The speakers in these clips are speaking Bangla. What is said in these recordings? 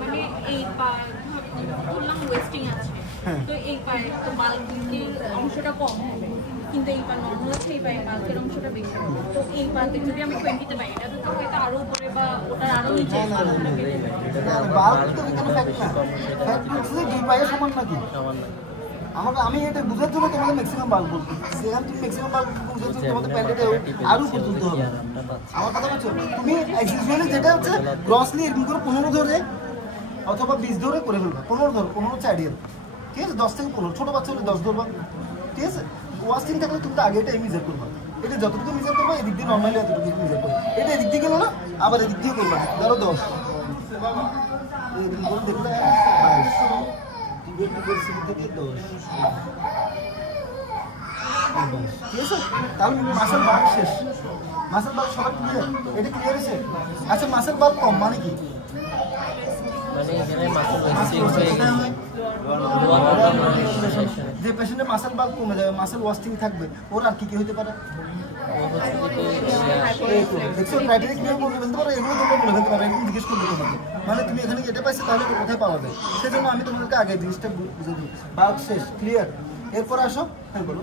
মানে এই ধরলাম ওয়েস্টিং আছে, তো এই পায়ে তো বাল্কের অংশটা কম হবে, কিন্তু এই পা নর্মাল আছে, এই পায়ে বাল্কের অংশটা বেশি হবে। তো এই পাতে যদি আমি 20-তে পাই, এটা তো হয়তো আরো উপরে বা ওটার আরো নিচে বাল্ক তো এখানে ফ্যাক্ট না, ফ্যাক্ট হচ্ছে যে দুই পায়ে সমান নাকি আমি এটা বুঝার জন্য তোমাদের ম্যাক্সিমাম বাল্ক বলছি। সেখানে তুমি ম্যাক্সিমাম বাল্ক বুঝার জন্য তোমাদের প্যান্টেটা আরো উপর তুলতে হবে। আমার কথা বলছো তুমি এক্সারসাইজ যেটা হচ্ছে গ্রসলি এরকম করে 15 ধরে অথবা 20 ধরে করে ফেলবা। 15 ধরো, 15 হচ্ছে আইডিয়াল, ঠিক আছে? 10 থেকে 15, ছোট বাচ্চা হলে 10 ধরবা, ঠিক আছে? ওয়াস্টিং থাকলে তুমি তো আগে এটা মেজার করবা, এটা যতটুকু মেজার করবা এদিক দিয়ে নর্মালি এতটুকু মেজার করবা, এটা এদিক দিয়ে গেলো না আবার এদিক দিয়ে করবা, ধরো 10 এরকম করে দেখলে 22 থেকে 10, ঠিক আছে? তাহলে মাসেল বাল্ক শেষ, মাসেল বাল্ক সবার ক্লিয়ার, এটা ক্লিয়ার আছে? আচ্ছা মাসেল বাল্ক কম মানে কি? যে পেশেন্টের মাসেল বাল্ক কমে যাবে, মাসেল ওয়াস্টিং থাকবে, ওর আর কি কি হতে পারে? জিজ্ঞেস করবে তোমাকে, মানে তুমি এখানে যেটা পাইছো তাহলে কোথায় পাওয়া যায়, সেজন্য আমি তোমাদেরকে আগে জিনিসটা বুঝে দিই। বাল্ক শেষ, ক্লিয়ার। এরপর আসো, হ্যাঁ বলো।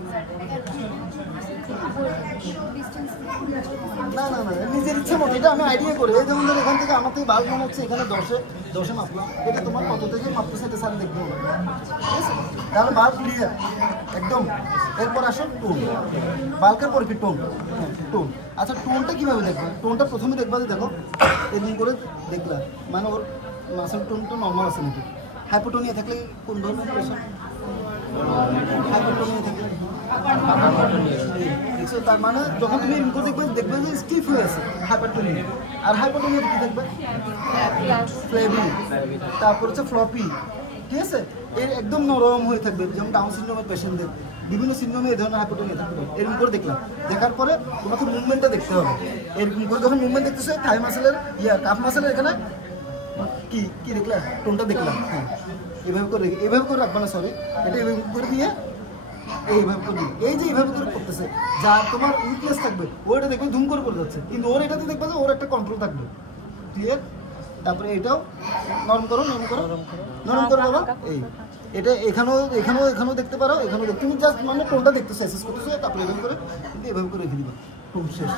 না না না, নিজের ইচ্ছা মতো, এটা আমি আইডিয়া করি। এই যেমন এখান থেকে আমার থেকে বাল্ক মনে হচ্ছে এখানে 10-এ মাপলাম, এটা তোমার কত থেকে মাপতেছে এটা স্যার দেখবো, ঠিক আছে? তাহলে বাল্ক ক্লিয়ার একদম। এরপর আসো টোন, বাল্কের পর কি টোন? হ্যাঁ টোন। আচ্ছা টোনটা কীভাবে দেখবে? টোনটা প্রথমে দেখবা যে দেখো এদিন করে দেখলা, মানে ওর মাসেল টোনটা নর্মাল আছে নাকি? হাইপোটোনিয়া থাকলে কোন ধরনের পেশেন্ট? হাইপোটোনিয়া থাকলে তার মানে যখন তুমি ইনকো দেখবে যে স্টিফ হয়ে আছে হাইপারটোনিয়া। আর হাইপোটোনিয়া কি দেখবে? ফ্লেবি, তারপর হচ্ছে ফ্লপি, ঠিক আছে? এর একদম নরম হয়ে থাকবে, যেমন ডাউন সিনড্রোমের পেশেন্টদের বিভিন্ন সিনড্রোমে এই ধরনের হাইপোটোনিয়া থাকবে। এরকম করে দেখলাম, দেখার পরে তোমাকে মুভমেন্টটা দেখতে হবে। এরকম করে যখন মুভমেন্ট দেখতেছে থাই মাসেলের কাফ মাসেলের এখানে কি কি দেখলাম? টোনটা দেখলাম, হ্যাঁ এভাবে করে রাখবা না, সরি এটা এভাবে করে দিয়ে এইভাবে করে দিই, এই যে এইভাবে করে করতেছে, যা তোমার উইকনেস থাকবে ওইটা দেখবে ধুম করে পড়ে যাচ্ছে, কিন্তু ওর এটাতে দেখবে যে ওর একটা কন্ট্রোল থাকবে, ক্লিয়ার? তারপরে এটাও নরম করো বাবা। এই এটা এখানেও দেখতে পারো, এখানেও তুমি জাস্ট মানে টোনটা দেখতেছো, অ্যাসেস করতেছো, তারপরে এভাবে করে কিন্তু এভাবে করে রেখে দিবা, টোন শেষ।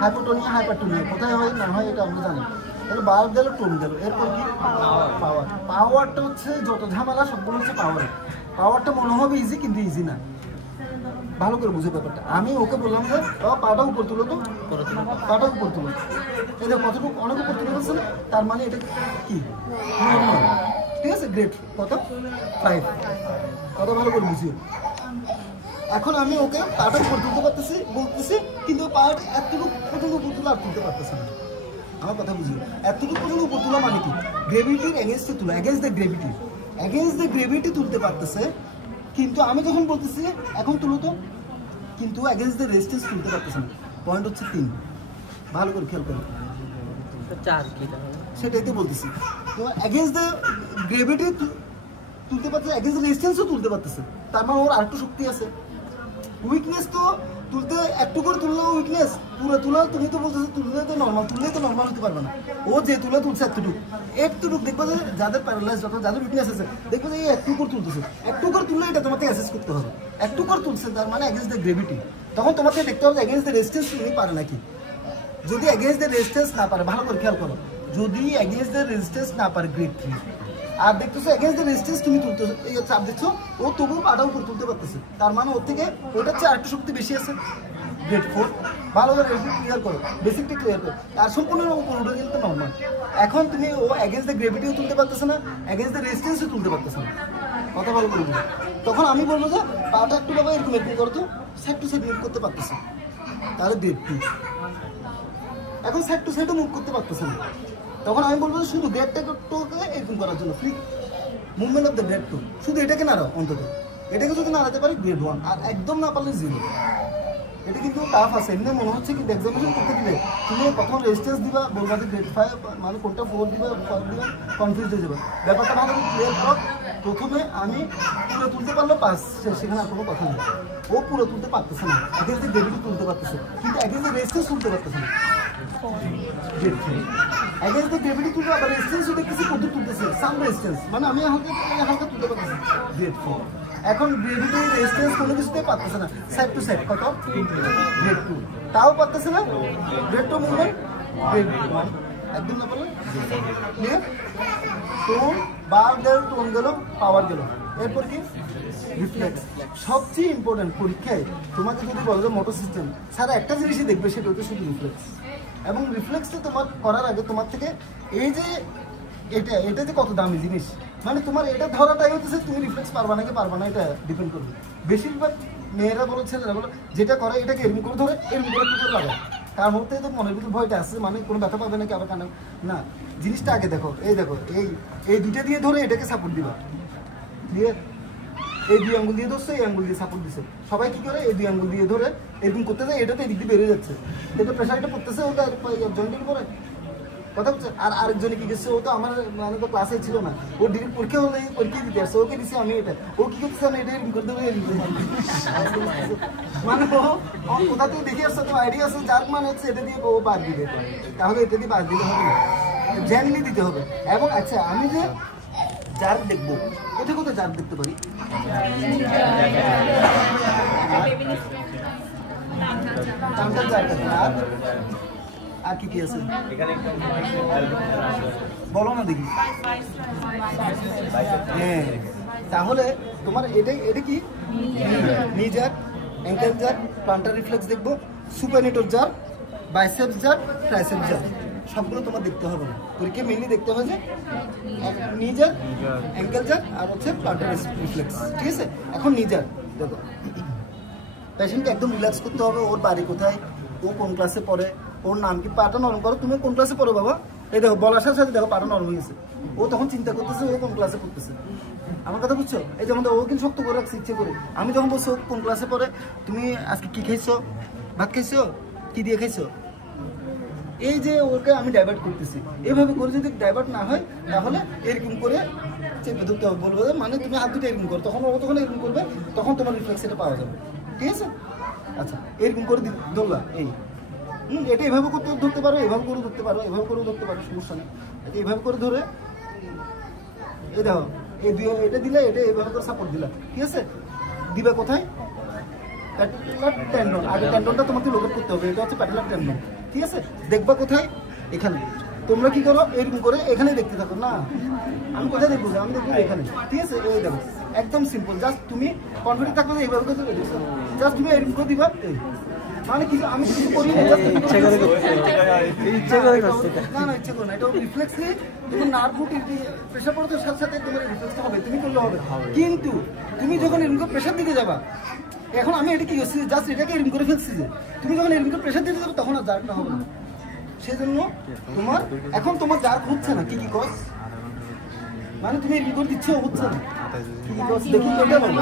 হাইপোটোনিয়া হাইপারটোনিয়া কোথায় হয় না হয় এটা আমরা জানি। তাহলে বাল্ক গেল, টোন গেল। এরপর কি? পাওয়ার। পাওয়ারটা হচ্ছে যত ঝামেলা সবগুলো হচ্ছে পাওয়ার। পাওয়ারটা মনে হবে ইজি, কিন্তু ইজি না। ভালো করে বুঝে ব্যাপারটা। আমি ওকে বললাম যে পাটা উপর তুলো, তো পাটা উপর তুলো, এটা কতটুকু অনেক উপর তুলে ফেলছে না, তার মানে এটা কি নরমাল, ঠিক আছে? গ্রেড কত? 5। কত ভালো করে বুঝিও। এখন আমি ওকে পাটা উপর তুলতে পারতেছি বলতেছি, কিন্তু পাট এতটুকু পর্যন্ত উপর তুলে আর তুলতে পারতেছে না। আমার কথা বুঝিও, এতটুকু পর্যন্ত উপর তোলা মানে কি? গ্রেভিটির এগেনস্টে তোলা, এগেনস্ট দ্য গ্রেভিটি তুলতে পারতেছে, কিন্তু আমি যখন বলতেছি এখন তুলো তো, কিন্তু এগেনস্ট দ্য রেজিস্ট্যান্স তুলতে পারতেছে না। পয়েন্ট হচ্ছে 3, ভালো করে খেয়াল করো। 4 কি সেটাই তো বলতেছি, তো এগেনস্ট দ্য গ্রেভিটি তুলতে পারতেছে, এগেনস্ট দ্য রেজিস্ট্যান্সও তুলতে পারতেছে, তার মানে ওর আরেকটু শক্তি আছে। উইকনেস তো তুলতে একটু করে তুললেও উইকনেস, পুরো তুলা তুমি তো বলতেছো তুললেই তো নর্মাল হতে পারবে না। ও যে তুলে তুলছে একটুটুক দেখবে যে যাদের প্যারালাইজ যাদের উইকনেস আছে, দেখবে যে এই একটু করে তুলতেছে, একটু করে তুললে এটা তোমাকে অ্যাসেস করতে হবে। একটু করে তুলছে তার মানে এগেনস্ট দ্য গ্রেভিটি, তখন তোমাকে দেখতে হবে এগেনস্ট দ্য রেজিস্ট্যান্স তুমি পারে নাকি। যদি এগেনস্ট দ্য রেজিস্ট্যান্স না পারে, ভালো করে খেয়াল করো, যদি এগেনস্ট দ্য রেজিস্ট্যান্স না পারে গ্রেড 3, আর দেখতেছো এগেনস্ট দ্য রেজিস্ট্যান্স তুমি তুলতেছো, এই চাপ দিচ্ছ, ও তবুও পাটা উপর তুলতে পারতেছে, তার মানে ওর থেকে ওটার চেয়ে আরেকটু শক্তি বেশি আছে, গ্রেড 4। ভালো করে ক্লিয়ার করো, বেসিকটা ক্লিয়ার করো, আর সম্পূর্ণ কোনোটা কিন্তু নর্মাল। এখন তুমি ও এগেনস্ট দ্য গ্রেভিটিও তুলতে পারতেছে না, এগেনস্ট দ্য রেজিস্ট্যান্সও তুলতে পারতেছে না, কথা ভালো করে বুঝো। তখন আমি বলবো যে পাটা একটু বাবা এরকম করতো, সাইড টু সাইড মুভ করতে পারতেছে, তাহলে গ্রেড 2। এখন সাইড টু সাইডও মুভ করতে পারতেছে না, তখন আমি বলবো শুধু গ্রেডটাকে এরকম করার জন্য free movement of the grade 2, শুধু এটাকে নাড়াও, অন্তত এটাকে যদি নাড়াতে পারি গ্রেড 1, আর একদম না পারলে 0। এটা কিন্তু টাফ আছে, এমনি মনে হচ্ছে কিন্তু এক্সামিনেশন করতে দিলে তুমি প্রথম রেজিস্ট্যান্স দিবা, বলবা যে গ্রেড 5 মানে কোনটা 4 দিবা 5 দিবা, কনফিউজ হয়ে যাবে। ব্যাপারটা ভালো করে ক্লিয়ার করো। প্রথমে আমি পুরো তুলতে পারলো পাস, সেখানে আর কোনো কথা নেই। ও পুরো তুলতে পারতেছে না, এগেন্স্ট দ্য গ্রেভিটি তুলতে পারতেছে, কিন্তু এগেন্স্ট দ্য রেজিস্ট্যান্স তুলতে পারতেছে না, গ্রেড 3। এগেইনস্ট দ্য গ্র্যাভিটি তুলবো, আবার রেজিস্ট্যান্সও দেখতেছি কত তুলতেছে, সাম রেজিস্ট্যান্স, মানে আমি হালকা তুলতে পারতেছি গ্রেড 4। এখন গ্র্যাভিটি রেজিস্ট্যান্স কোনো কিছুতে পারতেছে না, সাইড টু সাইড কত গ্রেড 2, তাও পারতেছে না গ্রেড 2 মুভমেন্ট গ্রেড 1 একদম না বলে ক্লিয়ার। টোন বার গেল, টোন গেল, পাওয়ার গেল, এরপর কি রিফ্লেক্স। সবচেয়ে ইম্পর্টেন্ট পরীক্ষায় তোমাকে যদি বলো যে মোটর সিস্টেম স্যার একটা জিনিসই দেখবে, সেটা হচ্ছে শুধু রিফ্লেক্স। এবং রিফ্লেক্সটা তোমার করার আগে তোমার থেকে এই যে এটা যে কত দামি জিনিস, মানে তোমার এটা ধরাটাই হচ্ছে তুমি রিফ্লেক্স পারবা নাকি পারবা না, এটা ডিপেন্ড করবে। বেশিরভাগ মেয়েরা বলো ছেলেরা বলো যেটা করে এটাকে এরকম করে ধরে এরকম করে কি করে লাগায়, তার মধ্যে তো মনের ভিতরে ভয়টা আছে, মানে কোনো ব্যথা পাবে নাকি আবার কানে না, জিনিসটা আগে দেখো। এই দেখো এই দুইটা দিয়ে ধরে এটাকে সাপোর্ট দিবা, দিয়ে এই 2 আঙ্গুল দিয়ে ধরছে, এই আঙ্গুল দিয়ে সাপোর্ট দিচ্ছে। সবাই কি করে এই 2 আঙ্গুল দিয়ে ধরে এরকম করতে যায়, এটা তো এদিক দিয়ে বেরিয়ে যাচ্ছে, এটা প্রেশারটা পড়তেছে ওটা জয়েন্টের উপরে, কথা বলছে। আর আরেকজনে কি করছে, ও তো আমার মানে তো ক্লাসে ছিল না, ও ডিরেক্ট পরীক্ষা হলে পরীক্ষা দিতে আসছে, ওকে দিচ্ছি আমি এটা, ও কি করতেছে আমি এটা এরকম করে দেবো, মানে ও কোথা থেকে দেখে আসছে, তো আইডিয়া আছে যার মানে হচ্ছে এটা দিয়ে ও বাদ দিবে, তাহলে এটা দিয়ে বাদ দিতে হবে না, জেনুইনলি দিতে হবে। এবং আচ্ছা আমি যে জার দেখবো, কোথায় কোথায় জার দেখতে পারি, আর কি কি আছে বলো না দেখি। হ্যাঁ, তাহলে তোমার এটা কি knee jerk, ankle jerk, plantar reflex দেখবো, supinator jerk, biceps jerk, triceps jerk, সবগুলো তোমার দেখতে হবে না। পরীক্ষা মেনলি দেখতে হবে যে নি জার, অ্যাঙ্কেল জার আর হচ্ছে প্লান্টার রিফ্লেক্স, ঠিক আছে। এখন নি জার দেখো, পেশেন্টকে একদম রিল্যাক্স করতে হবে, ওর বাড়ি কোথায়, ও কোন ক্লাসে পড়ে, ওর নাম কি, পাটা নরম করো, তুমি কোন ক্লাসে পড়ো বাবা, এই দেখো বলার সাথে সাথে দেখো পাটা নরম হয়ে গেছে, ও তখন চিন্তা করতেছে ও কোন ক্লাসে পড়তেছে। আমার কথা বুঝছো, এই যেমন ও কিন্তু শক্ত করে রাখছে ইচ্ছে করে, আমি যখন বলছো কোন ক্লাসে পড়ে, তুমি আজকে কি খাইছো, ভাত খাইছো, কি দিয়ে খাইছো, এই যে ওকে আমি ডাইভার্ট করতেছি, এইভাবে করে যদি ডাইভার্ট না হয় তাহলে এরকম করে চেপে ধরতে হবে, বলবো মানে তুমি হাত দুটো এরকম করো, তখন ও তখন এরকম করবে, তখন তোমার রিফ্লেক্স এটা পাওয়া যাবে, ঠিক আছে। আচ্ছা এরকম করে ধরলা, এই এটা এভাবে করতে ধরতে পারো, এভাবে করে ধরতে পারো, এভাবে করেও ধরতে পারো, সমস্যা নেই। এইভাবে করে ধরে এই দেখো এটা দিলে এটা এইভাবে করে সাপোর্ট দিলা, ঠিক আছে। দিবা কোথায়, প্যাটেলার টেন্ডন, আগে টেন্ডনটা তোমাকে লোকেট করতে হবে, এটা হচ্ছে প্যাটেলার টেন্ডন, ঠিক আছে। দেখবা কোথায়, এখানে। তোমরা কি করো এরকম করে এখানে দেখতে থাকো, না আমি কোথায় দেখবো, আমি দেখবো এখানে, ঠিক আছে। এই দেখো একদম সিম্পল, জাস্ট তুমি কনফিডেন্ট থাকবে এইভাবে করে দেখছো, জাস্ট তুমি এরকম করে দিবা, মানে কিছু আমি কিছু করি না, ইচ্ছা করে না না ইচ্ছা করে না, এটা রিফ্লেক্স দিয়ে তুমি নার্ভ প্রেশার পড়ার সাথে সাথে তোমার রিফ্লেক্সটা হবে, তুমি করলে হবে। কিন্তু তুমি যখন এরকম করে প্রেশার দিতে যাবা, এখন আমি এটা কি করছি, জাস্ট এটাকে এরকম করে ফেলছি, যে তুমি যখন এরকম করে প্রেশার দিতে যাবে তখন আর জারটা হবে না। সেজন্য তোমার এখন তোমার জার হচ্ছে না, কি কি কজ, মানে তুমি এরকম করে দিচ্ছ হচ্ছে না, কি কি কজ দেখি কোনটা বলো।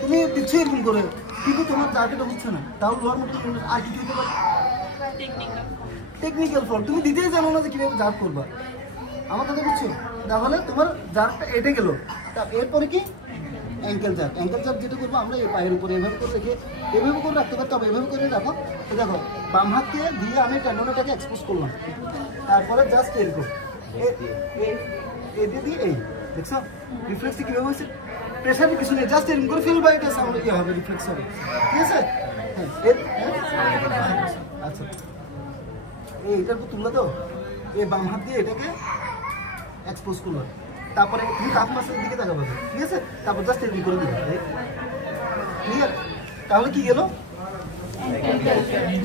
তুমি দিচ্ছ এরকম করে কিন্তু তোমার জারটা হচ্ছে না, তাও লোয়ার মতো আর কি দিতে পারো, টেকনিক্যাল ফল্ট, তুমি দিতেই জানো না যে কিভাবে জার করবা, আমার কথা বুঝছো। তাহলে তোমার জারটা এটে গেল, এরপরে কি অ্যাঙ্কেল জার, অ্যাঙ্কেল জার যেটা করবো আমরা এই পায়ের উপরে এভাবে করে রেখে এভাবে করে রাখতে পারতে হবে, এভাবে করে রাখো। দেখো বাম হাতকে দিয়ে আমি টেন্ডনটাকে এক্সপোজ করলাম, তারপরে জাস্ট এরকম এদিকে দিয়ে এই দেখছো রিফ্লেক্সটা কীভাবে হয়েছে, প্রেশারের কিছু নেই, জাস্ট এরকম করে ফেলবা, এটা সাউন্ড ইয়ে হবে, রিফ্লেক্স হবে, ঠিক আছে। হ্যাঁ আচ্ছা এইটার উপর তুললে তো এই বাম হাত দিয়ে এটাকে এক্সপোজ করলো, তারপরে তুমি কাপ মাসের দিকে তাকাবো, ঠিক আছে। তারপর জাস্ট এরকম করে দিবে, ক্লিয়ার। তাহলে কি গেল,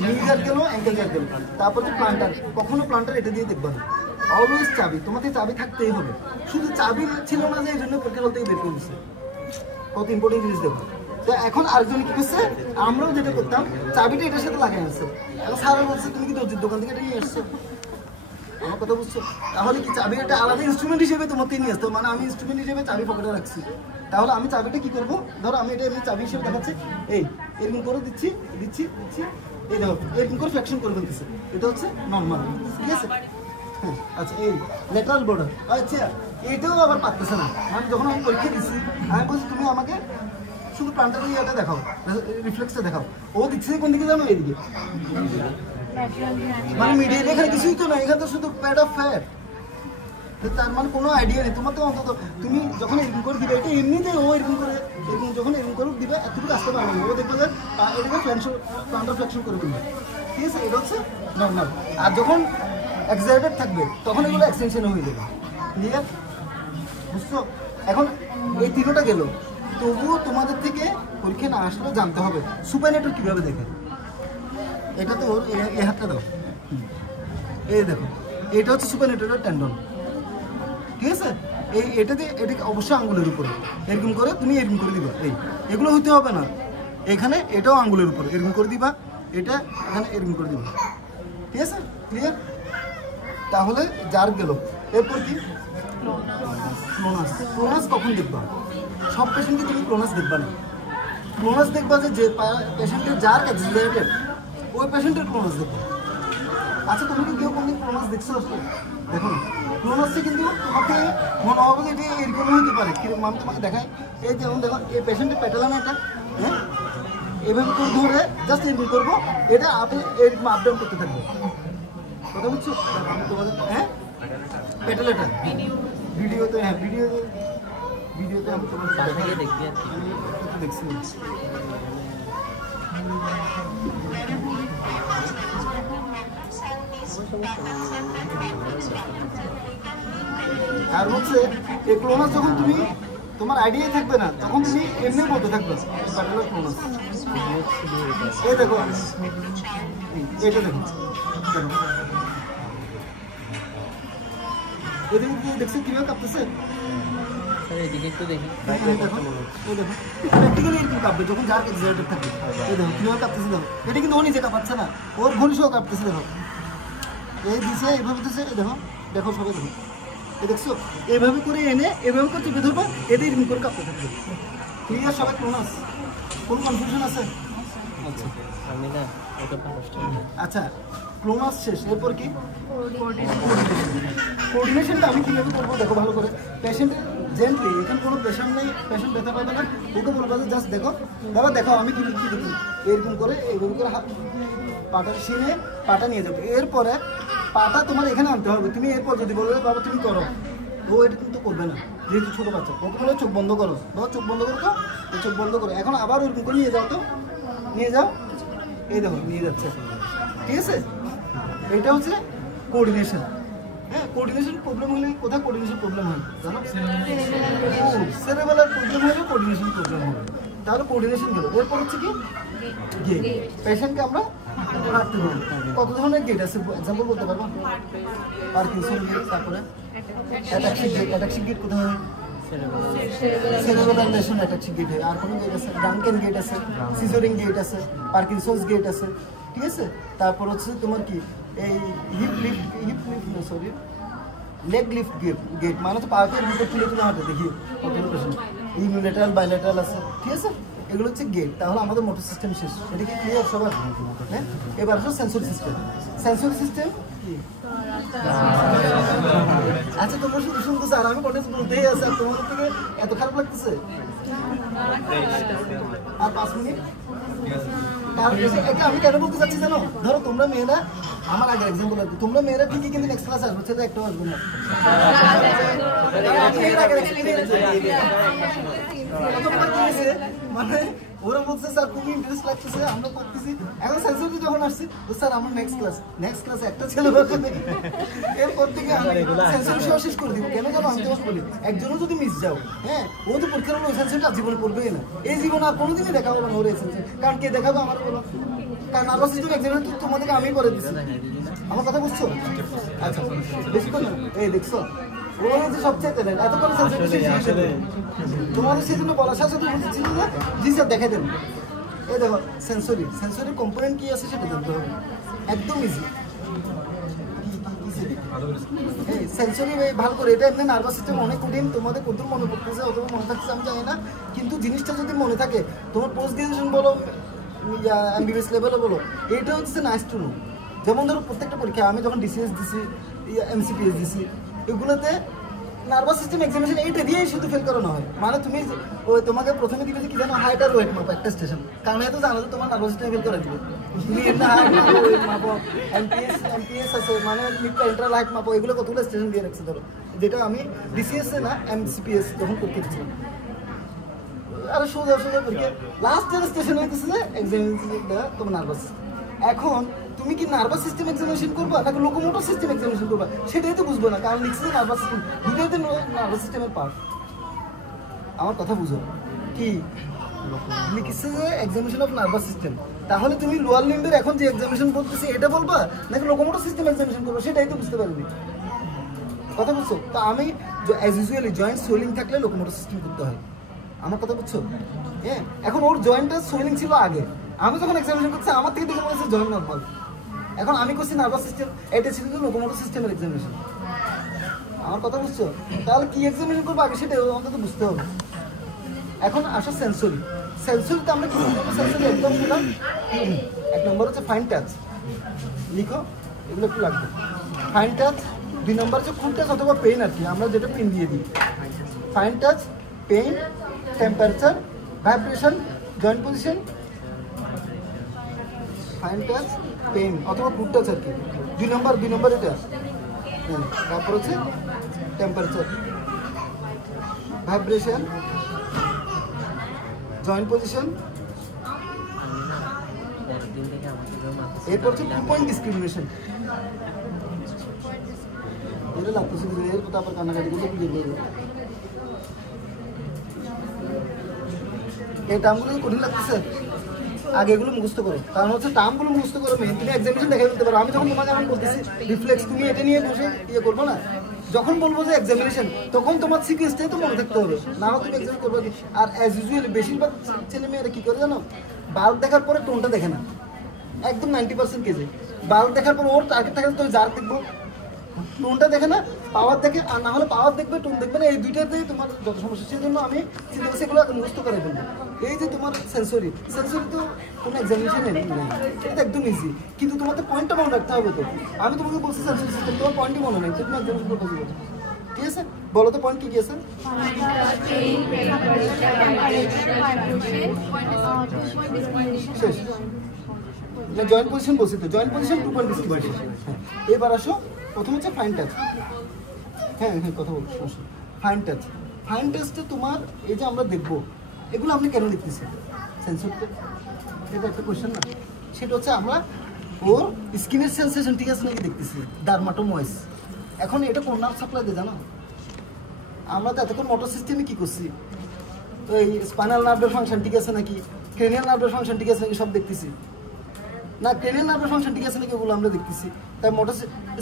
নি জার গেল, অ্যাঙ্কেল জার গেল। তারপর তো প্লান্টার, কখনো প্লান্টার এটা দিয়ে দেখবা না, অলওয়েজ চাবি, তোমাকে চাবি থাকতেই হবে। শুধু চাবি ছিল না যে এই জন্য পরীক্ষা বলতেই বের করে দিচ্ছে, কত ইম্পর্টেন্ট জিনিস দেখো। তো এখন আরেকজন কি করছে, আমরাও যেটা করতাম চাবিটা এটার সাথে লাগাই আসছে, এখন স্যারও বলছে তুমি কি দর্জির দোকান থেকে এটা নিয়ে এসছো, আমার কথা বুঝছো। তাহলে কি চাবি একটা আলাদা ইনস্ট্রুমেন্ট হিসেবে তোমাকে নিয়ে আসতো, মানে আমি ইনস্ট্রুমেন্ট হিসেবে চাবি পকেটে রাখছি, তাহলে আমি চাবিটা কি করবো, ধরো আমি এটা এমনি চাবি হিসেবে দেখাচ্ছি, এই এরকম করে দিচ্ছি দিচ্ছি দিচ্ছি, এই দেখো এরকম করে ফ্লেকশন করে ফেলতেছে, এটা হচ্ছে নর্মাল, ঠিক আছে। হ্যাঁ আচ্ছা এই লেটারাল বর্ডার, আচ্ছা এটাও আবার পারতেছে না, আমি যখন আমি পরীক্ষা দিচ্ছি আমি বলছি তুমি আমাকে শুধু প্লান্টার ইয়াটা দেখাও, রিফ্লেক্সটা দেখাও। ও দিচ্ছে কোন দিকে জানো? এইদিকে। মানে মিডিয়াল এখানে কিছুই তো না, এখানে তো শুধু প্যাড অফ ফ্যাট। তার মানে কোনো আইডিয়া নেই তোমার। তো অন্তত তুমি যখন এরকম করে দিবে, এটা এমনিতে ও এরকম করে যখন এরকম করে দিবে এতটুকু আসতে পারবে না। ও দেখবে যে এটাকে প্লান্টার ফ্লেকশন করে দিবে, ঠিক আছে? এটা হচ্ছে নর্মাল। আর যখন এক্সাইটেড থাকবে তখন এগুলো এক্সটেনশন হয়ে যাবে। ক্লিয়ার? বুঝছো? এখন এই তিনটা গেল, তবুও তোমাদের থেকে পরীক্ষা না আসলেও জানতে হবে সুপারনেটর কীভাবে দেখে। এটা তো এই হাতটা দাও, এই দেখো, এটা হচ্ছে সুপারনেটরের টেন্ডন, ঠিক আছে? এটাকে অবশ্যই আঙ্গুলের উপরে এরকম করে তুমি এরকম করে দিবা। এগুলো হইতে হবে না, এখানে এটাও আঙ্গুলের উপরে এরকম করে দিবা, এটা এখানে এরকম করে দিবা, ঠিক আছে? ক্লিয়ার? তাহলে যার গেল। এরপর কি? ক্লোনাস কখন দেখবা? সব পেশেন্টকে তুমি ক্লোনাস দেখবা না। ক্লোনাস দেখবা যে পেশেন্টের যার রিলেটেড ওই পেশেন্টের ক্লোনাস দেখবা। আচ্ছা, তুমি কি কেউ কোনদিন ক্লোনাস দেখছো? দেখো না, ক্লোনাসে কিন্তু তোমাকে মনে হবে যে এটা এরকম হতে পারে। কিরকম আমি তোমাকে দেখাই, এই যেমন দেখো এই পেশেন্টের প্যাটেলাম এটা, হ্যাঁ, এভাবে করে ধরে জাস্ট এরকম করবো, এটা আপনি এরকম আপ ডাউন করতে থাকবে। কথা বুঝছো তোমাদের? হ্যাঁ, প্যাটেলাটা ভিডিওতে, হ্যাঁ ভিডিওতে আমি তোমার দেখছি। আর হচ্ছে এই ক্লোনাস যখন তুমি তোমার আইডিয়া থাকবে না তখন তুমি এমনি বলতে থাকবে প্যাটেলার ক্লোনাস। এই দেখো, এটা দেখো, এদিকে দেখছি কিভাবে কাঁপতেছে। এদিকে একটু দেখি। প্র্যাকটিক্যালি এরকম কাঁপবে যখন যার এক্সাইটেড থাকবে। এই দেখো কিভাবে কাঁপতেছে, দেখো। এটা কিন্তু ও নিজে কাঁপাচ্ছে না, ওর ঘনিষ্ঠ কাঁপতেছে। দেখো এই দিছে, এইভাবে দিচ্ছে, দেখো দেখো সবাই দেখো, এই দেখছো? এইভাবে করে এনে এভাবে করে চেপে ধরবো, এদের এরকম করে কাঁপতে থাকবে। ক্লিয়ার সবাই? ক্লোনাস কোন কনফিউশন আছে? আচ্ছা আমি না ওটা আচ্ছা, ক্লোনাস শেষ। এরপর কি? কোঅর্ডিনেশনটা আমি কীভাবে করবো দেখো ভালো করে। পেশেন্টের জেন্টলি, এখানে কোনো পেশেন্ট নেই, পেশেন্ট ব্যথা পাবে না, ওকে বলবো যে জাস্ট দেখো বাবা, দেখো আমি কি দেখি, এরকম করে এইভাবে করে হাত পাটা ছিঁড়ে পাটা নিয়ে যাবে। এরপরে পাটা তোমার এখানে আনতে হবে। তুমি এরপর যদি বলো বাবা তুমি করো, ও এটা কিন্তু করবে না, যেহেতু ছোটো বাচ্চা। ওকে বলে চোখ বন্ধ করো, বাবা চোখ বন্ধ করো, তো চোখ বন্ধ করো। এখন আবার ওরকম করে নিয়ে যাও, তো নিয়ে যাও, এই দেখো নিয়ে যাচ্ছে, ঠিক আছে? এটা হচ্ছে কোঅর্ডিনেশন। হ্যাঁ, কোঅর্ডিনেশন প্রবলেম হলে কোথায় কোঅর্ডিনেশন প্রবলেম হয় জানো? সেরেবেলার প্রবলেম হলে কোঅর্ডিনেশন প্রবলেম হবে। তাহলে কোঅর্ডিনেশন গেল। এরপর হচ্ছে কি? গেট। পেশেন্টকে আমরা হাঁটতে বলি। কত ধরনের গেট আছে এক্সাম্পল বলতে পারবো? পার্কিনসন গেট, তারপরে অ্যাটাক্সিক গেট। অ্যাটাক্সিক গেট কোথায় হয়? সেরেবেলার লেশন অ্যাটাক্সিক গেট হয়। আর কোনো গেট আছে? ডানকেন গেট আছে, সিজারিং গেট আছে, পার্কিনসন্স গেট আছে, ঠিক আছে? তারপর হচ্ছে তোমার কি এই লেগ লিফট গেট, মানে তো পাকে দুটো তুলে তুলে হাঁটে দেখি ইউনিলেটারাল বাইলেটারাল আছে, ঠিক আছে? এগুলো হচ্ছে গেট। তাহলে আমাদের মোটর সিস্টেম শেষ। এটা কি ক্লিয়ার সবার? হ্যাঁ, এবার আসো সেন্সরি সিস্টেম। সেন্সরি সিস্টেম কি? আচ্ছা, তোমরা শুধু শুনতেছো আর আমি কটেজ বলতেই আছে, আর তোমাদের থেকে এত খারাপ লাগতেছে? আর 5 মিনিট। এটা আমি কেন বলতে চাচ্ছি জানো? ধরো তোমরা মেয়েরা, আমার আগে এক্সাম্পল আছে, তোমরা মেয়েরা ঠিকই কিন্তু নেক্সট ক্লাস আসবে, সেটা একটু আসবে না। মানে ওরা বলছে স্যার খুবই ইন্টারেস্ট লাগতেছে, আমরা করতেছি। এখন সেন্সরি যখন আসছি, স্যার আমার নেক্সট ক্লাস একটা ছেলে নেই। এরপর থেকে আমি সেন্সরি সহ শেষ করে দিব। কেন জানো? আমি তোমাকে বলি, একজনও যদি মিস যাও, হ্যাঁ, ও তো পরীক্ষার হলো ওই সেন্সরিটা জীবনে পড়বেই না। এই জীবনে আর কোনোদিনই দেখা হবে না ওর এই সেন্সরি। কারণ কে দেখাবে আমার? বলো। কারণ নার্ভাস সিস্টেম এক্সাম তো তোমাদেরকে আমি করে দিচ্ছি। আমার কথা বুঝছো? আচ্ছা, বেশি করে এই দেখছো ওই যে সবচেয়ে ট্যালেন্ট, এতক্ষণ তোমাদের সেই জন্য বলার সাথে সাথে বুঝছিল না, জি স্যার দেখাই দেন। এই দেখো সেন্সরি কম্পোনেন্ট কি আছে সেটা জানতে হবে, একদম ইজি। সেন্সরি ভালো করে, এটা এমনি নার্ভাস সিস্টেম অনেক কঠিন, তোমাদের কত মনে পড়তেছে অথবা মনে থাকছে আমি জানি না, কিন্তু জিনিসটা যদি মনে থাকে, তোমার পোস্ট গ্রাজুয়েশন বলো, এমবিবিএস লেভেলে বলো, এইটা হচ্ছে নাইস টু নো। যেমন ধরো প্রত্যেকটা পরীক্ষা আমি যখন ডিসিএস দিছি, এমসিপিএস দিছি, এগুলোতে নার্ভাস সিস্টেম এক্সামিনেশন এইটা দিয়েই শুধু ফেল করানো হয়। মানে তুমি ওই তোমাকে প্রথমে দিবে কি জানো, হাইট আর ওয়েট মাপো একটা স্টেশন, কারণ এত জানো যে তোমার নার্ভাস সিস্টেম ফেল করে দিবে। তুমি এমনি হাইট মাপো, ওয়েট মাপো, এমপিএস আছে মানে ইন্টারনাল হাইট মাপো, এগুলো কতগুলো স্টেশন দিয়ে রাখছে ধরো, যেটা আমি ডিসিএস এ না এমসিপিএস যখন করতে দিচ্ছিলাম। আরে সোজা পরীক্ষা লাস্টের স্টেশন হইতেছে যে এক্সামিনেশনটা তোমার নার্ভাস। এখন তুমি কি নার্ভাস সিস্টেম এক্সামিনেশন করবা নাকি লোকোমোটর সিস্টেম এক্সামিনেশন করবা সেটাই তো বুঝবো না, কারণ লিখছে যে নার্ভাস সিস্টেম, দুটোই তো নার্ভাস সিস্টেমের পার্ট। আমার কথা বুঝো কি লিখছে যে এক্সামিনেশন অফ নার্ভাস সিস্টেম, তাহলে তুমি লোয়ার লিম্বের এখন যে এক্সামিনেশন বলতেছি এটা বলবা নাকি লোকোমোটর সিস্টেম এক্সামিনেশন করবা সেটাই তো বুঝতে পারিনি। কথা বুঝছো? তো আমি অ্যাজ ইউজুয়ালি জয়েন্ট সোয়েলিং থাকলে লোকোমোটর সিস্টেম করতে হয়। আমার কথা বুঝছো? হ্যাঁ, এখন ওর জয়েন্টটা সোয়েলিং ছিল আগে, আমি যখন এক্সামিনেশন করছি আমার থেকে দেখে মনে হচ্ছে জয়েন্ট নর্মাল। এখন আমি করছি নার্ভাস সিস্টেম, এটা ছিল লোকোমোটর সিস্টেমের এক্সামিনেশন। আমার কথা বুঝছো? তাহলে কি এক্সামিনেশন করবো আগে সেটা অন্তত বুঝতে হবে। এখন আসো সেন্সরি। সেন্সরিতে আমরা কি করবো? সেন্সরি একদম শুনলাম, এক নম্বর হচ্ছে ফাইন টাচ, লিখো এগুলো একটু লাগবে। ফাইন টাচ, 2 নম্বর হচ্ছে কুল টাচ অথবা পেইন, আর কি আমরা যেটা পেন দিয়ে দিই। Fine touch, pain, temperature, vibration, joint position. Fine touch, pain অথবা কুল টাচ আর কি 2 নম্বর এটা। তারপর হচ্ছে টেম্পারেচার, ভাইব্রেশন, জয়েন্ট পজিশন। এরপর হচ্ছে 2 পয়েন্ট ডিসক্রিমিনেশন। এটা লাগতেছে এর কথা আবার কান্নাকাটি করতে বুঝে নেবে। এই টার্মগুলো কঠিন লাগতেছে, আগে এগুলো মুখস্থ করো, কারণ হচ্ছে টার্মগুলো মুখস্থ করো মেন, তুমি এক্সামিনেশন দেখে ফেলতে পারো। আমি যখন তোমাকে এখন বলতেছি রিফ্লেক্স, তুমি এটা নিয়ে বসে ইয়ে করবো না। যখন বলবো যে এক্সামিনেশন, তখন তোমার সিকুয়েন্সটাই তো মনে থাকতে হবে, না তুমি এক্সাম করবে। আর অ্যাজ ইউজুয়ালি বেশিরভাগ ছেলে মেয়েরা কি করে জানো, বাল্ব দেখার পরে টোনটা দেখে না, একদম 90% কেজে। বাল্ব দেখার পর ওর টার্গেট থাকে তো যার দেখবো, টোনটা দেখে না, পাওয়ার দেখে, আর না হলে পাওয়ার দেখবে, টোন দেখবে না, এই দুইটাতেই তোমার যত সমস্যা। সেই জন্য আমি চিন্তা করছি এগুলো মুখস্থ করে ফেলবো। এই যে তোমার সেন্সরি তো কোনো এক্সামিনেশন নেই, এটা তো একদম ইজি, কিন্তু তোমার তো পয়েন্টটা মনে রাখতে হবে। তো আমি তোমাকে বলছি সেন্সরি সিস্টেম, তোমার পয়েন্টই মনে নেই, তুমি এক্সামিনেশন করতে পারবে। ঠিক আছে, বলো তো পয়েন্ট কি কি আছে? শেষ। জয়েন্ট পজিশন বলছি তো, জয়েন্ট পজিশন 2 পয়েন্ট ডিসক্রিমিনেশন। এবার আসো, প্রথম হচ্ছে ফাইন টাচ। হ্যাঁ কথা বলছি, সমস্যা। ফাইন টাচটা তোমার এই যে আমরা দেখবো, এগুলো আমরা কেন লিখতেছি সেন্সরটা, এটা একটা কোয়েশ্চেন না? সেটা হচ্ছে আমরা ওর স্কিনের সেন্সেশন ঠিক আছে নাকি দেখতেছি, ডার্মাটোময়েস। এখন এটা কোন নার্ভ সাপ্লাই দেয় জানো? আমরা তো এতক্ষণ মোটর সিস্টেমে কি করছি, ওই স্পাইনাল নার্ভের ফাংশন ঠিক আছে নাকি, ক্রেনিয়াল নার্ভের ফাংশন ঠিক আছে নাকি সব দেখতেছি না, ক্রেনিয়াল নার্ভের ফাংশন ঠিক আছে নাকি ওগুলো আমরা দেখতেছি। তাই মোটর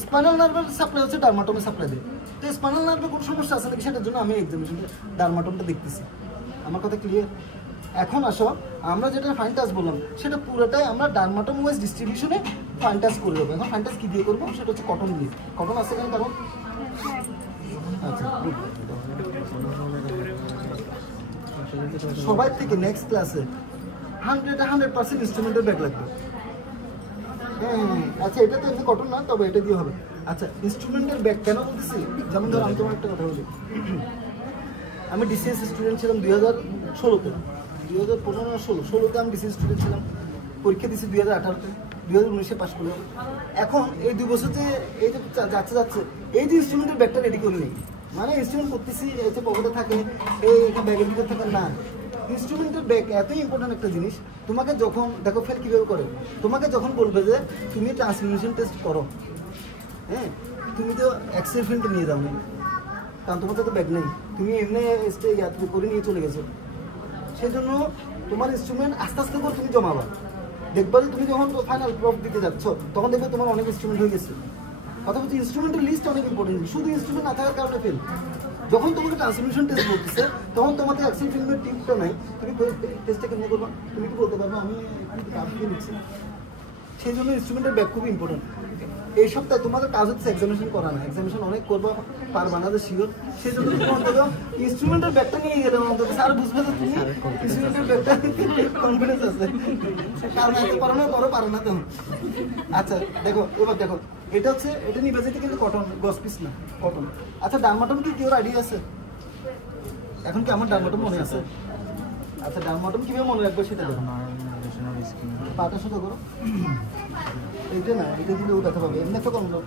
স্পাইনাল নার্ভের সাপ্লাই হচ্ছে ডার্মাটোমে সাপ্লাই দেয়। তো স্পাইনাল নার্ভের কোনো সমস্যা আছে নাকি সেটার জন্য আমি এক্সামিনেশনটা ডার্মাটোমটা দেখতেছি। আমার কথা ক্লিয়ার? এখন আসো, আমরা যেটা ফাইন টাচ বললাম সেটা পুরোটাই আমরা ডার্মাটোম ওয়াইজ ডিস্ট্রিবিউশনে ফাইন টাচ করে দেবো। এখন ফাইন টাচ কী দিয়ে করবো? সেটা হচ্ছে কটন দিয়ে। কটন আছে কেন? কারণ আচ্ছা, সবাই থেকে নেক্সট ক্লাসে 100% ইনস্ট্রুমেন্টের ব্যাগ লাগবে। আচ্ছা, এটা তো এমনি কটন না, তবে এটা দিয়ে হবে। আচ্ছা, ইনস্ট্রুমেন্টের ব্যাগ কেন বলতেছি? যেমন ধর আমি তোমার একটা কথা বলি, আমি ডিসিএস স্টুডেন্ট ছিলাম 2016-তে, 2015-16-তে আমি ডিসিএস স্টুডেন্ট ছিলাম। পরীক্ষা দিচ্ছি 2018-তে, 2019-এ পাস করলাম। এখন এই 2 বছর যে এই যে যাচ্ছে এই যে ইনস্ট্রুমেন্টের ব্যাগটা রেডি করে নেই, মানে ইনস্ট্রুমেন্ট করতেছি এতে পকেটে থাকে, এই ব্যাগের ভিতরে থাকে না। ইনস্ট্রুমেন্টের ব্যাগ এতই ইম্পর্টেন্ট একটা জিনিস। তোমাকে যখন দেখো ফেল কীভাবে করে, তোমাকে যখন বলবে যে তুমি ট্রান্সমিউশন টেস্ট করো, হ্যাঁ, তুমি তো এক্সরে ফিল্ড নিয়ে যাও না, কারণ তোমার তো ব্যাগ নেই, তুমি এমনি ইয়াত্রা করে নিয়ে চলে গেছো। সেই জন্য তোমার ইনস্ট্রুমেন্ট আস্তে আস্তে করে তুমি জমাবা। দেখবা যে তুমি যখন ফাইনাল প্রফ দিতে যাচ্ছ তখন দেখবে তোমার অনেক ইনস্ট্রুমেন্ট হয়ে গেছে। কথা বলছি, ইনস্ট্রুমেন্টের লিস্ট অনেক ইম্পর্টেন্ট। শুধু ইনস্ট্রুমেন্ট না থাকার কারণে ফেল। যখন তোমাকে ট্রান্সমিউশন টেস্ট বলতেছে তখন তোমাদের এক্সেল ফিল্মের টিপটা নাই, তুমি টেস্টটা কেমন করবা? তুমি কি বলতে পারবো আমি নিচ্ছি? সেই জন্য ইনস্ট্রুমেন্টের ব্যাগ খুবই ইম্পর্টেন্ট। এই সপ্তাহে তোমাদের কাজ হচ্ছে এক্সামিনেশন করা না, এক্সামিনেশন অনেক করবা, পারবা না শিওর। সেই জন্য তুমি অন্তত ইনস্ট্রুমেন্টের ব্যাগটা নিয়ে গেলে অন্তত স্যার বুঝবে যে তুমি ইনস্ট্রুমেন্টের ব্যাগটা কনফিডেন্স আছে, কারণ এত পারো না, পারো না তো। আচ্ছা দেখো, এবার দেখো এটা হচ্ছে এটা নিবে যেতে কিন্তু কটন গস পিস না কটন। আচ্ছা ডার্মাটম কি কেউ আইডিয়া আছে? এখন কি আমার ডার্মাটম মনে আছে? আচ্ছা ডার্মাটম কিভাবে মনে রাখবে সেটা দেখো। পাটা শুধু করো, এইটা না এটা দিলে ও ব্যথা পাবে। এমনি একটা কম দাও,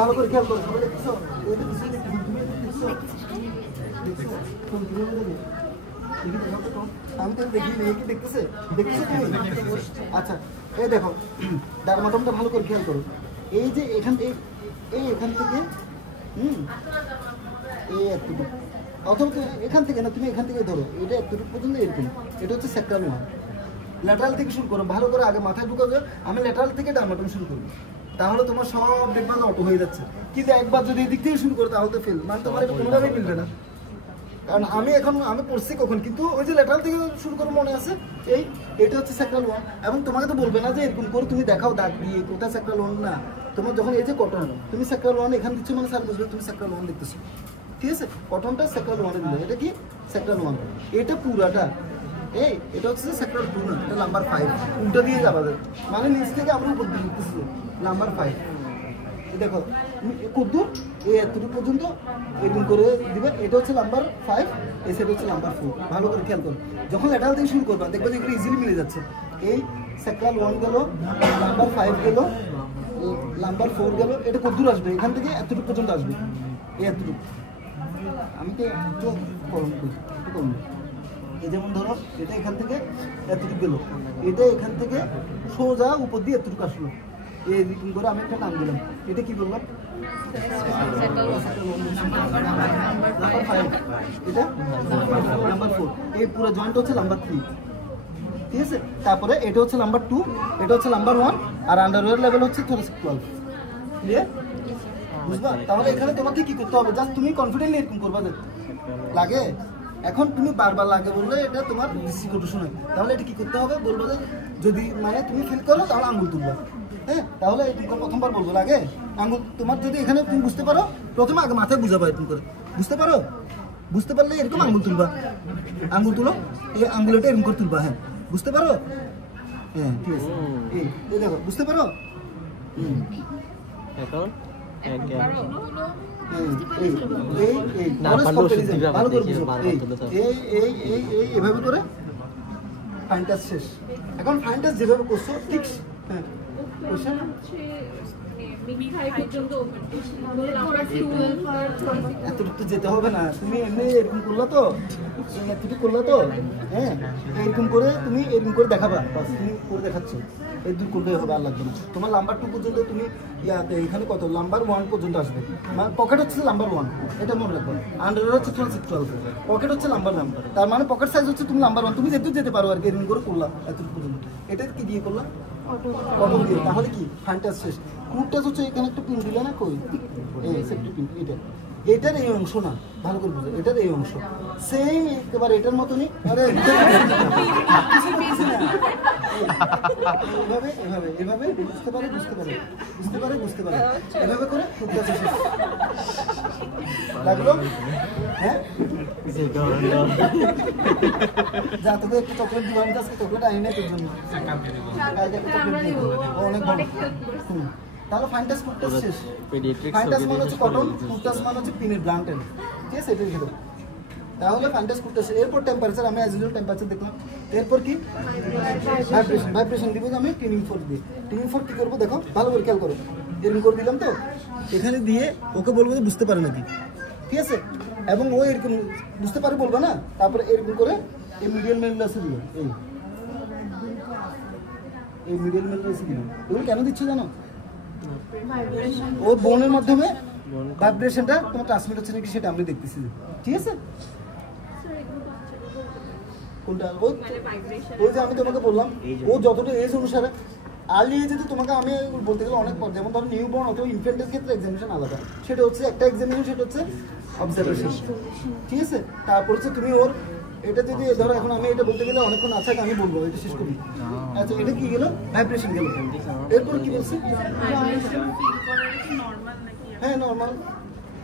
ভালো করে খেয়াল করো। দেখছো আমি তো দেখি কি দেখতেছে দেখতেছো তুমি? আচ্ছা এই দেখো ডার্মাটমটা ভালো করে খেয়াল করো। এই যে এখান থেকে এখান থেকে এই এতটুকু, অথবা এখান থেকে না তুমি এখান থেকে ধরো, এটা এতটুকু পর্যন্ত এরকম। এটা হচ্ছে স্যাক্রাল ওয়ান। ল্যাটারাল থেকে শুরু করো, ভালো করে আগে মাথায় ঢুকাবে। আমি ল্যাটারাল থেকে ডার্মাটম শুরু করবো, তাহলে তোমার সব দেখবা অটো হয়ে যাচ্ছে। কিন্তু একবার যদি এদিক থেকে শুরু করো তাহলে তো ফেল, মানে তোমার এটা কোনোভাবেই মিলবে না। কারণ আমি পড়ছি কখন, কিন্তু ওই যে ল্যাটারাল থেকে শুরু করো মনে আছে, এটা হচ্ছে স্যাক্রাল ওয়ান। এবং তোমাকে তো বলবে না যে এরকম করে তুমি দেখাও দাগ দিয়ে কোথায় স্যাক্রাল ওয়ান, না। তোমার যখন এই যে কটন তুমি স্যাক্রাল ওয়ান এখানে দিচ্ছ মানে স্যার বুঝবে তুমি স্যাক্রাল ওয়ান দেখতেছো, ঠিক আছে? কটনটা স্যাক্রাল ওয়ানে দিলে এটা কি স্যাক্রাল ওয়ান, এটা পুরাটা এটা হচ্ছে স্যাক্রাল 2 না, এটা নাম্বার 5। উল্টা দিয়ে যাবা মানে নিচ থেকে আমরা উপর দিয়ে লিখতেছি নাম্বার 5। দেখো কদ্দুর এই এতটুকু পর্যন্ত এরকম করে দিবে, এটা হচ্ছে নাম্বার 5, এই সাইড হচ্ছে নাম্বার 4। ভালো করে খেয়াল করো, যখন ল্যাটারাল থেকে শুরু করবা দেখবে যে এগুলো ইজিলি মিলে যাচ্ছে। এই স্যাক্রাল 1 গেল, নাম্বার 5 গেল, নাম্বার 4 গেল, এটা কদ্দুর আসবে এখান থেকে এতটুকু পর্যন্ত আসবে, এই এতটুকু। আমি তো একটু কম এই যেমন ধরো এটা এখান থেকে এতটুকু গেল, এটা এখান থেকে সোজা উপর দিয়ে এতটুকু আসলো, এরকম করে আমি একটা নাম দিলাম। এটা কি বললাম? নাম্বার 5, এটা নাম্বার 4, এই পুরো জয়েন্ট হচ্ছে নাম্বার 3, ঠিক আছে? তারপরে এটা হচ্ছে নাম্বার 2, এটা হচ্ছে নাম্বার 1, আর আন্ডারওয়্যার লেভেল হচ্ছে 12। ক্লিয়ার? বুঝবা? তাহলে এখানে তোমাকে কি করতে হবে, জাস্ট তুমি কনফিডেন্টলি এরকম করবা। লাগে এখন তুমি বারবার লাগে বললে এটা তোমার ডিসিকোটেশন হয়, তাহলে এটা কি করতে হবে বলবো যে যদি মানে তুমি ফিল করো তাহলে আঙুল তুলবা। হ্যাঁ, তাহলে প্রথমবার বলবো লাগে আঙুল। তোমার যদি এখানে তুমি বুঝতে পারো প্রথমে আগে মাথায় বুঝাবো এরকম করে, বুঝতে পারো? বুঝতে পারলে এরকম আঙুল তুলবা, আঙুল তুলো, এই আঙুলটা এরকম করে তুলবা। হ্যাঁ, বুঝতে পারো? হ্যাঁ, ঠিক আছে। এই দেখো বুঝতে পারো? এখন এভাবে করে ফাইন টাচ শেষ। এখন ফাইন টাচ যেভাবে করছো ঠিক এতটুকু যেতে হবে না, তুমি এমনি এরকম করলা তো, এতটুকু করলা তো। হ্যাঁ, এরকম করে তুমি এরকম করে দেখাবা, তুমি করে দেখাচ্ছ, এই দুই করলেই হবে, আর লাগবে না। তোমার নাম্বার 2 পর্যন্ত তুমি এখানে কত নাম্বার 1 পর্যন্ত আসবে, মানে পকেট হচ্ছে নাম্বার 1, এটা মনে রাখবো। আন্ডারওয়্যার হচ্ছে 12, পকেট হচ্ছে নাম্বার 1, তার মানে পকেট সাইজ হচ্ছে তুমি নাম্বার 1, তুমি যেহেতু যেতে পারো আর কি, এরকম করে করলা এতটুকু পর্যন্ত। এটা কি দিয়ে করলাম? কটন দিয়ে। তাহলে কি ফাইন টাচ শেষ। ক্রুড টাচ হচ্ছে এখানে একটা পিন দিলে না, কই এই সেফটি পিন, এটার এই অংশ না, ভালো করে বুঝো, এটার এই অংশ সেম একেবারে এটার মতনই। আরে এভাবে এভাবে এভাবে বুঝতে পারে এভাবে করে ক্রুড টাচ শেষ লাগলো। হ্যাঁ, যা তোকে একটু চকলেট দিলাম, আজকে চকলেট আনি না তোর জন্য, অনেক ভালো। তাহলে ফাইন টাচ ক্রুড টাচ শেষ। ফাইন টাচ মানে হচ্ছে কটন, ক্রুড টাচ মানে হচ্ছে পিনের ব্লান্টেন, ঠিক আছে? এটা লিখে দাও। তাহলে ফাইন টাচ ক্রুড টাচ। এরপর টেম্পারেচার, আমি অ্যাজ ইউজুয়াল টেম্পারেচার দেখলাম। এরপর কি ভাইব্রেশন দিব, আমি টিউনিং ফোর্ক দিই। টিউনিং ফোর্ক কি করবো দেখো, ভালো করে খেয়াল করো। এরকম করে দিলাম তো, এখানে দিয়ে ওকে বলবো যে বুঝতে পারে নাকি, ঠিক আছে? এবং ও এরকম বুঝতে পারে বলবে না, তারপরে এরকম করে এই মিডিয়াল মেরুলাসে দিল, এই মিডিয়াল মেরুলাসে দিল। এগুলো কেন দিচ্ছ জানো? ওর বোনের মাধ্যমে ভাইব্রেশনটা তোমার ট্রান্সমিট হচ্ছে নাকি সেটা আমি দেখতেছি, ঠিক আছে? কোনটা? ওই যে আমি তোমাকে বললাম, ও যতটা এজ অনুসারে আর্লি এজে তো তোমাকে আমি বলতে গেলে অনেক পর, যেমন ধরো নিউ বর্ন অথবা ইনফ্যান্টের ক্ষেত্রে এক্সামিনেশন আলাদা, সেটা হচ্ছে একটা এক্সামিনেশন, সেটা হচ্ছে অবজারভেশন, ঠিক আছে? তারপর হচ্ছে তুমি ওর এটা যদি ধরো, এখন আমি এটা বলতে গেলে অনেকক্ষণ আছে, আমি বলবো এটা শেষ করি। আচ্ছা, এটা কি গেল? ভাইব্রেশন গেল। এরপর কি বলছি? হ্যাঁ, নর্মাল।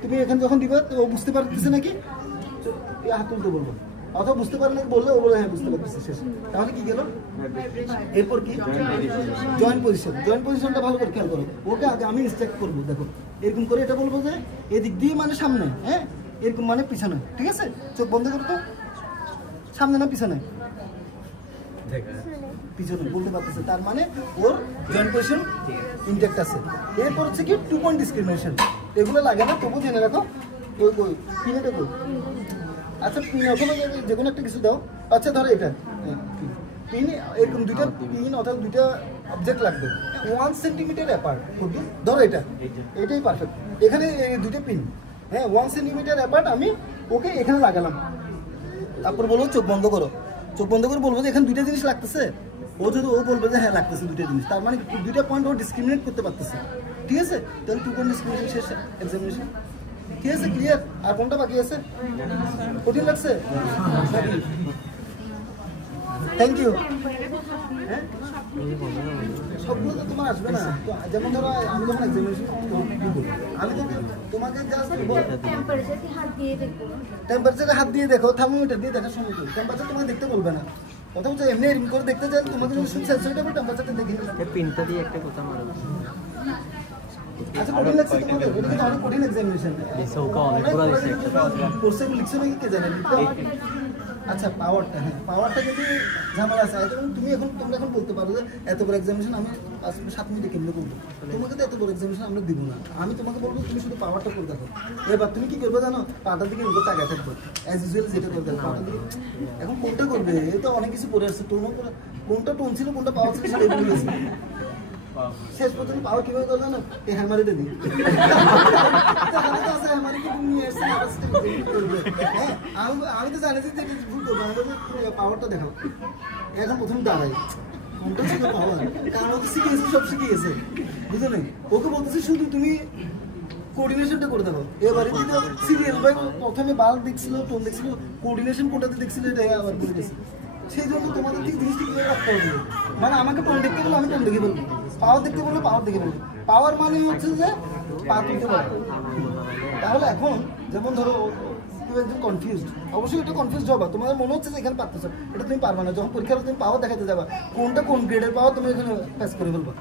তুমি এখানে যখন দিবা ও বুঝতে পারতেছে নাকি, হাত তুলতে বলবো, অথবা বুঝতে পারে না বললে ও বলে হ্যাঁ বুঝতে পারতেছি শেষ। তাহলে কি গেল? এরপর কি জয়েন্ট পজিশন। জয়েন্ট পজিশনটা ভালো করে খেয়াল করো। ওকে আগে আমি ইনস্ট্রাক্ট করবো, দেখো এরকম করে এটা বলবো যে এদিক দিয়ে মানে সামনে, হ্যাঁ এরকম মানে পিছনে, ঠিক আছে? চোখ বন্ধ করো তো, সামনে না পিছনে? পিছনে বলতে পারতেছে, তার মানে ওর জয়েন্ট পজিশন ইনট্যাক্ট আছে। এরপর হচ্ছে কি 2 পয়েন্ট ডিসক্রিমিনেশন, এগুলো লাগে না তবু জেনে রাখো। ওই কই পিনেটা কই? আচ্ছা পিন অথবা যে কোনো একটা কিছু দাও। আচ্ছা ধরো এটা পিন, এরকম দুইটা পিন অথবা দুইটা অবজেক্ট লাগবে 1 সেন্টিমিটার অ্যাপার্ট। ওকে ধরো এটাই পারফেক্ট। এখানে দুইটা পিন, হ্যাঁ 1 সেন্টিমিটার অ্যাপার্ট আমি ওকে এখানে লাগালাম। তারপর বলবো চোখ বন্ধ করো। চোখ বন্ধ করে বলবো যে এখানে দুইটা জিনিস লাগতেছে। ও যদি ও বলবে যে হ্যাঁ লাগতেছে দুইটা জিনিস, তার মানে দুইটা পয়েন্ট ও ডিসক্রিমিনেট করতে পারতেছে, ঠিক আছে? তাহলে 2 পয়েন্ট ডিসক্রিমিনেশন শেষ এক্সামিনেশন, ঠিক আছে? ক্লিয়ার? আর কোনটা বাকি আছে? কঠিন লাগছে? Thank you. হ্যাঁ সবগুলো তো তোমার আসবে না। তো যেমন ধরো আমি যখন এক্সামিনেশন দিব, আমি তো তোমাকে জাস্ট টেম্পারেচারে হাত দিয়ে দেখো, থার্মোমিটার দিয়ে দেখার সময় টেম্পারেচার তোমাকে দেখতে বলবে না। কথা হচ্ছে এমনি এরকম করে দেখতে চাই তোমাকে যদি সেন্সিটিভ টেম্পারেচারটা দেখে নিতে পিনটা দিয়ে একটা কথা মারো। আচ্ছা কঠিন লাগছে তোমাদের? এটা কিন্তু অনেক কঠিন এক্সামিনেশন। লিসোকা অনেক পুরো দিছে একটা কোর্সে লিখছো নাকি কে জানে? আচ্ছা পাওয়ারটা, হ্যাঁ পাওয়ারটা যদি ঝামেলা আছে, তুমি তোমরা এখন বলতে পারো যে এত বড় এক্সামিনেশন আমি 7 মিনিটে কেমনে করবো? তোমাকে তো এত বড় এক্সামিনেশন আমরা দিব না। আমি তোমাকে বলবো তুমি শুধু পাওয়ারটা করে দেখো। এবার তুমি কি করবে জানো? পাটার দিকে এগুলো তাকায় থাকবে অ্যাজ ইউজুয়াল, যেটা করবে পাটার দিকে। এখন কোনটা করবে? এ তো অনেক কিছু পড়ে আসছে, কোনটা টোন ছিল কোনটা পাওয়ার ছিল সেটা বলে গেছে। শেষ পর্যন্ত পাওয়ার কিভাবে করবে জানো? এই হ্যামারিতে দিই আমি তো জানি যে ভুল করবো, পাওয়ারটা দেখাও। এখন প্রথম দাঁড়াই কোনটা ছিল পাওয়ার, কারণ ও তো শিখে গেছে, সব শিখে গেছে, বুঝলে না? ওকে বলতেছি শুধু তুমি কোঅর্ডিনেশনটা করে দেখো। এবারে কিন্তু সিরিয়াল ভাই প্রথমে বাল্ব দেখছিল, টোন দেখছিল, কোঅর্ডিনেশন কোনটাতে দেখছিল এটা আবার বলে গেছে। সেই জন্য তোমাদের ঠিক জিনিসটা কিভাবে রাখতে হবে, মানে আমাকে টোন দেখতে বলে আমি টোন দেখে বলবো, পাওয়ার দেখতে বললে পাওয়ার দেখে বলবো। পাওয়ার মানে হচ্ছে যে পা তুলতে পারবে। তাহলে এখন যেমন ধরো তুমি একদম কনফিউজড, অবশ্যই এটা কনফিউজড হবা, তোমাদের মনে হচ্ছে যে এখানে পারতেছো, এটা তুমি পারবে না। যখন পরীক্ষার তুমি পাওয়ার দেখাতে যাবা, কোনটা কোন গ্রেডের পাওয়ার তুমি এখানে পাস করে ফেলবা।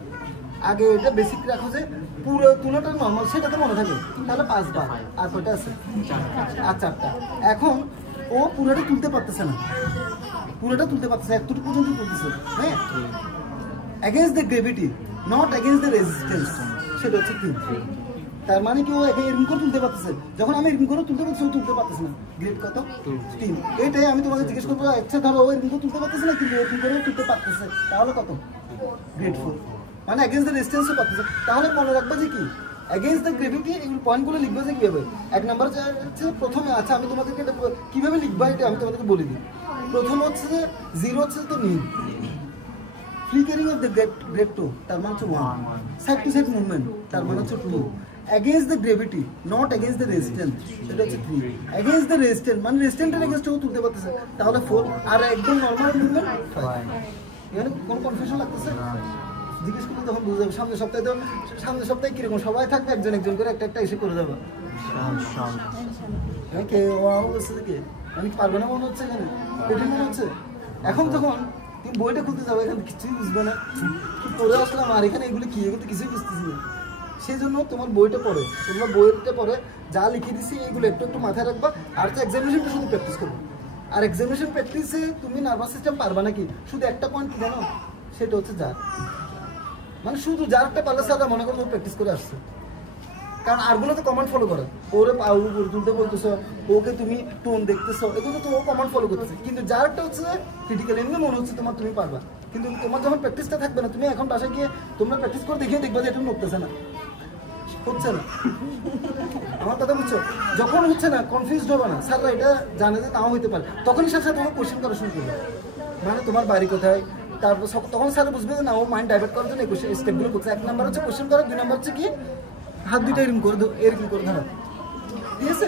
আগে এটা বেসিক রাখো যে পুরো তুলাটা নর্মাল, সেটাতে মনে থাকে, তাহলে 5 বার। আর কয়টা আছে? আর 4টা। এখন ও পুরোটা তুলতে পারতেছে না, পুরোটা তুলতে পারতেছে, এতটুকু পর্যন্ত তুলতেছে, হ্যাঁ against the gravity not against the resistance, সেটা হচ্ছে 3। তার মানে কি ও এরকম করে তুলতে পারতেছে, যখন আমি এরকম করে তুলতে পারছি ও তুলতে পারতেছে না। গ্রেড কত? 3। এইটাই আমি তোমাকে জিজ্ঞেস করবো, আচ্ছা ধরো ও এরকম করে তুলতে পারতেছে না কিন্তু এরকম করে তুলতে পারতেছে, তাহলে কত? গ্রেড 4। মানে এগেইনস্ট দ্য রেজিস্ট্যান্সও পারতেছে। তাহলে মনে রাখবে যে কি এগেইনস্ট দ্য গ্রেভিটি, এগুলো পয়েন্টগুলো লিখবে যে কীভাবে। 1 নম্বর হচ্ছে প্রথমে, আচ্ছা আমি তোমাদেরকে এটা কীভাবে লিখবা এটা আমি তোমাদেরকে বলে দিই। প্রথম হচ্ছে যে 0 হচ্ছে তো নিন, ফ্লিকারিং অফ দ্য গ্রেড 2 তার মানে হচ্ছে 1, সাইড টু সাইড মুভমেন্ট তার মানে হচ্ছে 2, against the gravity not against the resistance সেটা হচ্ছে 3, against the resistance মানে রেজিস্ট্যান্সের এগেইনস্ট ও তুলতে পারতেছে, তাহলে 4। আর একদম নরমাল মুভমেন্ট 5। এখানে কোনো কনফিউশন লাগতেছে? জিজ্ঞেস করলে তখন বুঝে যাবে। সামনের সপ্তাহে কিরকম সবাই থাকবে, একজন করে একটা এসে করে যাবে। কে বলছে কি আমি পারবে না মনে হচ্ছে, এখানে কঠিন মনে হচ্ছে। এখন যখন তুমি বইটা খুলতে যাবে এখানে কিছুই বুঝবে না, পড়ে আসলাম আর এখানে এগুলো কি, এগুলো কিছুই বুঝতেছি না। সেই জন্য তোমার বইটা পড়ে, তোমরা বইটা পড়ে যা লিখে দিচ্ছি এইগুলো একটু মাথায় রাখবা। আর তো এক্সামিনেশনটা শুধু প্র্যাকটিস করবো। আর এক্সামিনেশন প্র্যাকটিসে তুমি নার্ভাস সিস্টেম পারবা নাকি, শুধু একটা পয়েন্ট কি জানো, সেটা হচ্ছে যার, মানে শুধু যার একটা পারলে সাদা মনে করো প্র্যাকটিস করে আসছে। কারণ আরগুলো তো কমান্ড ফলো করে, ওরে পাউ তুলতে বলতেছো, ওকে তুমি টোন দেখতেছো, এগুলো তো ও কমান্ড ফলো করতেছে। কিন্তু যার একটা হচ্ছে ক্রিটিক্যাল, এমনি মনে হচ্ছে তুমি পারবা, কিন্তু তোমার যখন প্র্যাকটিসটা থাকবে না, তুমি এখন বাসায় গিয়ে তোমরা প্র্যাকটিস করে দেখিয়ে দেখবে যে এটা নড়তেছে না, হচ্ছে না। আমার কথা বুঝছো? যখন হচ্ছে না কনফিউজড হবে না, স্যাররা এটা জানে যে নাও হইতে পারে, তখনই সাথে সাথে তোমার কোশ্চেন করা শুরু করবে, মানে তোমার বাড়ি কোথায়, তারপর তখন স্যার বুঝবে যে না ও মাইন্ড ডাইভার্ট করার জন্য এই স্টেপগুলো করছে। 1 নাম্বার হচ্ছে কোশ্চেন করা, 2 নাম্বার হচ্ছে কি হাত দুটো এরকম করে ধরা, ঠিক আছে?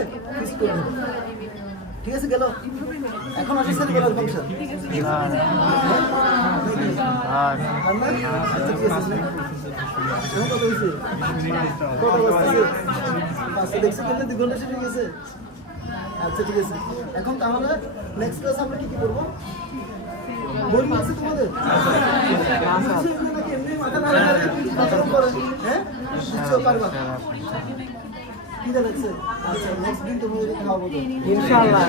ঠিক আছে গেল। এখন আসি স্যার গেল ফাংশন। দেখছি 2 ঘন্টা শেষ হয়ে গেছে। আচ্ছা ঠিক আছে, এখন তাহলে নেক্সট ক্লাস আমরা কি করবো? বই আছে তোমাদের? এমনি মাথা না করে হ্যাঁ পারবা কি দেখছে? আচ্ছা নেক্সট দিন তোমাদের খাওয়াবো তো ইনশাআল্লাহ।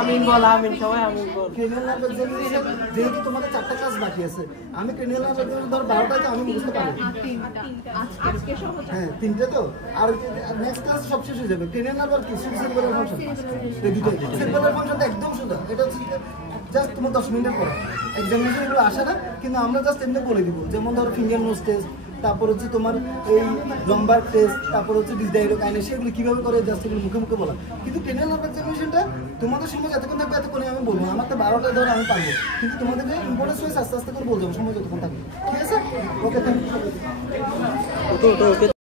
আমিন বল, আমিন সবাই আমিন বল। ক্রেনিয়াল নার্ভ এক্সামিনেশন যেহেতু তোমাদের 4টা ক্লাস বাকি আছে, আমি ক্রেনিয়াল নার্ভ এক্সামিনেশন ধর 12টায় আমি বুঝতে পারি। আজকে সহ হ্যাঁ 3টে তো, আর নেক্সট ক্লাস সব শেষ হয়ে যাবে। ক্রেনিয়াল নার্ভ আর কি সেরিব্রাল ফাংশন, এই দুটোই। সেরিব্রাল ফাংশনটা একদম সোজা, এটা হচ্ছে জাস্ট তোমার 10 মিনিটের পরে এক্সামিনেশন এগুলো আসে না, কিন্তু আমরা জাস্ট এমনি বলে দিব। যেমন ধরো ফিঙ্গার নোজ টেস্ট, তারপর হচ্ছে তোমার এই লম্বার টেস্ট, তারপর হচ্ছে ডিসডাইরোকাইনেসিস, এগুলো কিভাবে করে জাস্ট এগুলো মুখে মুখে বলা। কিন্তু ক্রেনিয়াল নার্ভ এক্সামিনেশনটা তোমাদের সময় যতক্ষণ থাকবে এতক্ষণ আমি বলবো, আমার তো 12টায় ধরে আমি পারবো, কিন্তু তোমাদেরকে ইম্পর্টেন্স ওয়াইজ আস্তে আস্তে করে বলতে হবে সময় যতক্ষণ থাকবে। ঠিক আছে, ওকে থ্যাংক ইউ।